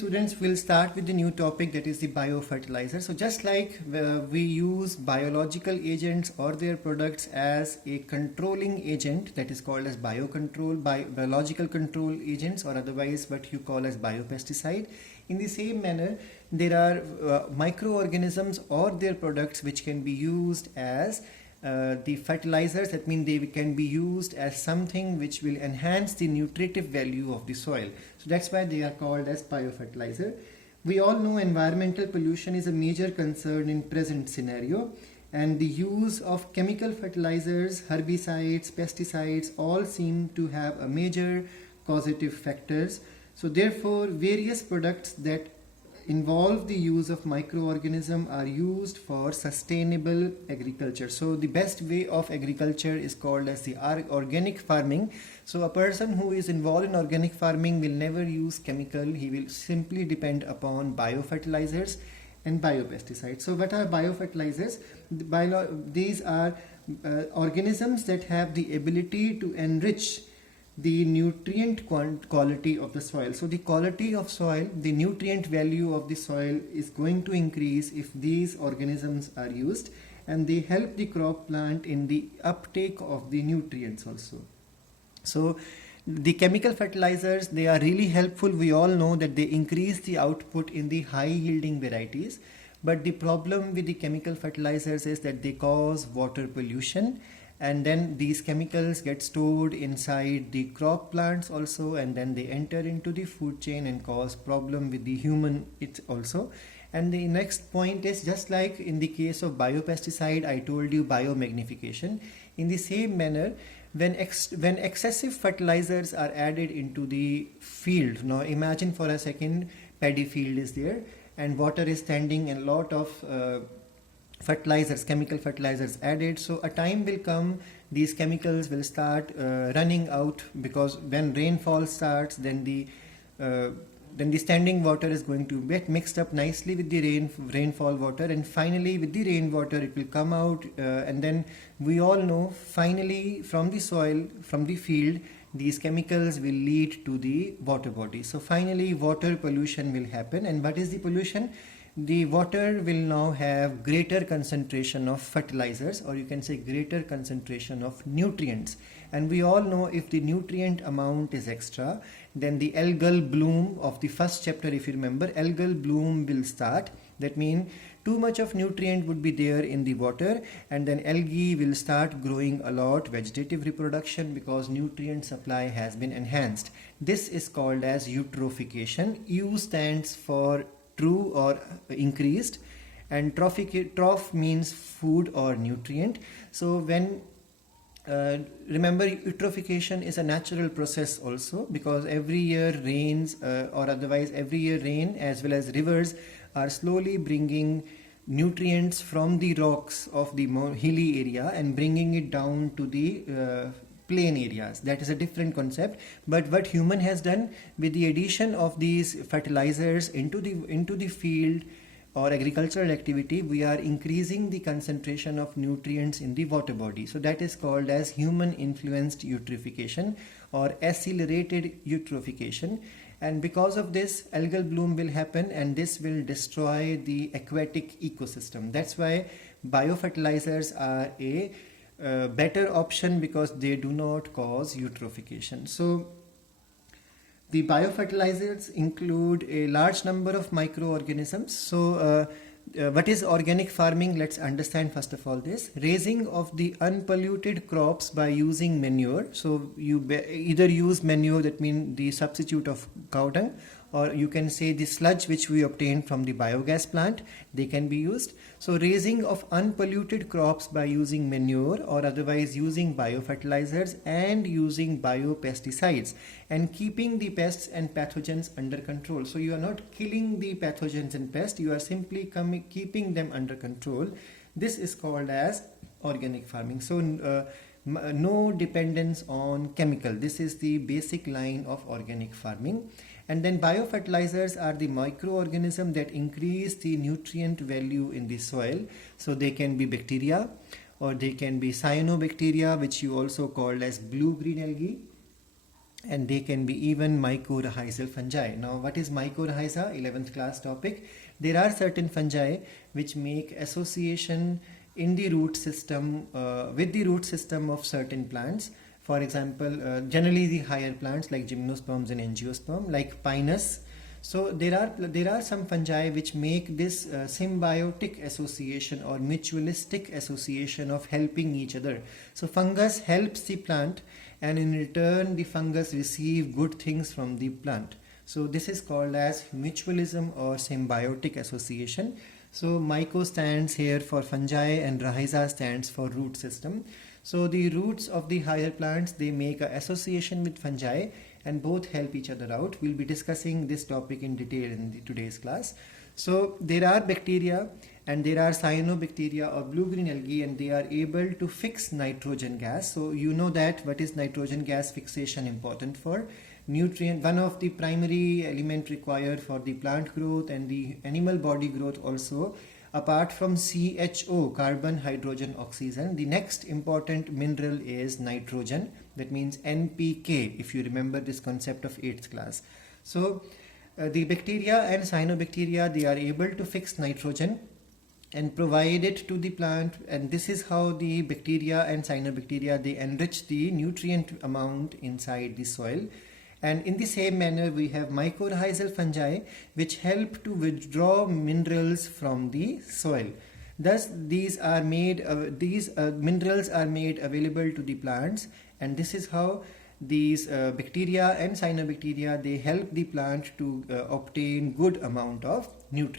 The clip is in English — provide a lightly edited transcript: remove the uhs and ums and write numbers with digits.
Students, will start with the new topic, that is the biofertilizer. So just like we use biological agents or their products as a controlling agent, that is called as biocontrol, biological control agents, or otherwise what you call as biopesticide. In the same manner, there are microorganisms or their products which can be used as the fertilizers. That means they can be used as something which will enhance the nutritive value of the soil. So that's why they are called as biofertilizer. We all know environmental pollution is a major concern in present scenario, and the use of chemical fertilizers, herbicides, pesticides all seem to have a major causative factors. So therefore various products that involve the use of microorganism are used for sustainable agriculture. So the best way of agriculture is called as the organic farming. So a person who is involved in organic farming will never use chemical. He will simply depend upon biofertilizers and biopesticides. So what are biofertilizers? These are organisms that have the ability to enrich the nutrient quality of the soil. So the quality of soil, the nutrient value of the soil is going to increase if these organisms are used, and they help the crop plant in the uptake of the nutrients also. So the chemical fertilizers, they are really helpful. We all know that they increase the output in the high yielding varieties, but the problem with the chemical fertilizers is that they cause water pollution, and then these chemicals get stored inside the crop plants also, and then they enter into the food chain and cause problem with the human it also. And the next point is, just like in the case of biopesticide, I told you biomagnification. In the same manner, when excessive fertilizers are added into the field, now imagine for a second paddy field is there and water is standing and a lot of fertilizers, chemical fertilizers added. So a time will come, these chemicals will start running out, because when rainfall starts, then the standing water is going to get mixed up nicely with the rainfall water, and finally with the rainwater it will come out, and then we all know finally from the soil, from the field, these chemicals will lead to the water body. So finally water pollution will happen. And what is the pollution? The water will now have greater concentration of fertilizers, or you can say greater concentration of nutrients. And we all know if the nutrient amount is extra, then the algal bloom of the first chapter, if you remember, algal bloom will start. That means too much of nutrient would be there in the water, and then algae will start growing a lot, vegetative reproduction, because nutrient supply has been enhanced. This is called as eutrophication. Eu stands for true or increased, and troph means food or nutrient. So when remember, eutrophication is a natural process also, because every year rains or otherwise every year rain as well as rivers are slowly bringing nutrients from the rocks of the more hilly area and bringing it down to the plain areas. That is a different concept. But what human has done with the addition of these fertilizers into the field or agricultural activity, we are increasing the concentration of nutrients in the water body. So that is called as human influenced eutrophication or accelerated eutrophication. And because of this, algal bloom will happen, and this will destroy the aquatic ecosystem. That's why biofertilizers are a better option, because they do not cause eutrophication. So the biofertilizers include a large number of microorganisms. So what is organic farming? Let's understand first of all this. Raising of the unpolluted crops by using manure. So you either use manure, that means the substitute of cow dung, or you can say the sludge which we obtain from the biogas plant, they can be used. So raising of unpolluted crops by using manure or otherwise using biofertilizers and using biopesticides, and keeping the pests and pathogens under control. So you are not killing the pathogens and pests, you are simply keeping them under control. This is called as organic farming. So no dependence on chemical. This is the basic line of organic farming. And then biofertilizers are the microorganisms that increase the nutrient value in the soil. So they can be bacteria, or they can be cyanobacteria, which you also called as blue-green algae, and they can be even mycorrhizal fungi. Now, what is mycorrhiza? 11th class topic. There are certain fungi which make association in the root system with the root system of certain plants. For example, generally the higher plants like gymnosperms and angiosperm, like pinus. So there are some fungi which make this symbiotic association or mutualistic association of helping each other. So fungus helps the plant, and in return the fungus receive good things from the plant. So this is called as mutualism or symbiotic association. So myco stands here for fungi and rhiza stands for root system. So the roots of the higher plants, they make an association with fungi and both help each other out. We'll be discussing this topic in detail in today's class. So there are bacteria and there are cyanobacteria or blue-green algae, and they are able to fix nitrogen gas. So you know that what is nitrogen gas fixation important for? Nutrient, one of the primary element required for the plant growth and the animal body growth also. Apart from CHO, carbon, hydrogen, oxygen, the next important mineral is nitrogen. That means NPK, if you remember this concept of 8th class. So the bacteria and cyanobacteria, they are able to fix nitrogen and provide it to the plant, and this is how the bacteria and cyanobacteria, they enrich the nutrient amount inside the soil. And in the same manner, we have mycorrhizal fungi which help to withdraw minerals from the soil. Thus, these minerals are made available to the plants, and this is how these bacteria and cyanobacteria, they help the plant to obtain good amount of nutrients.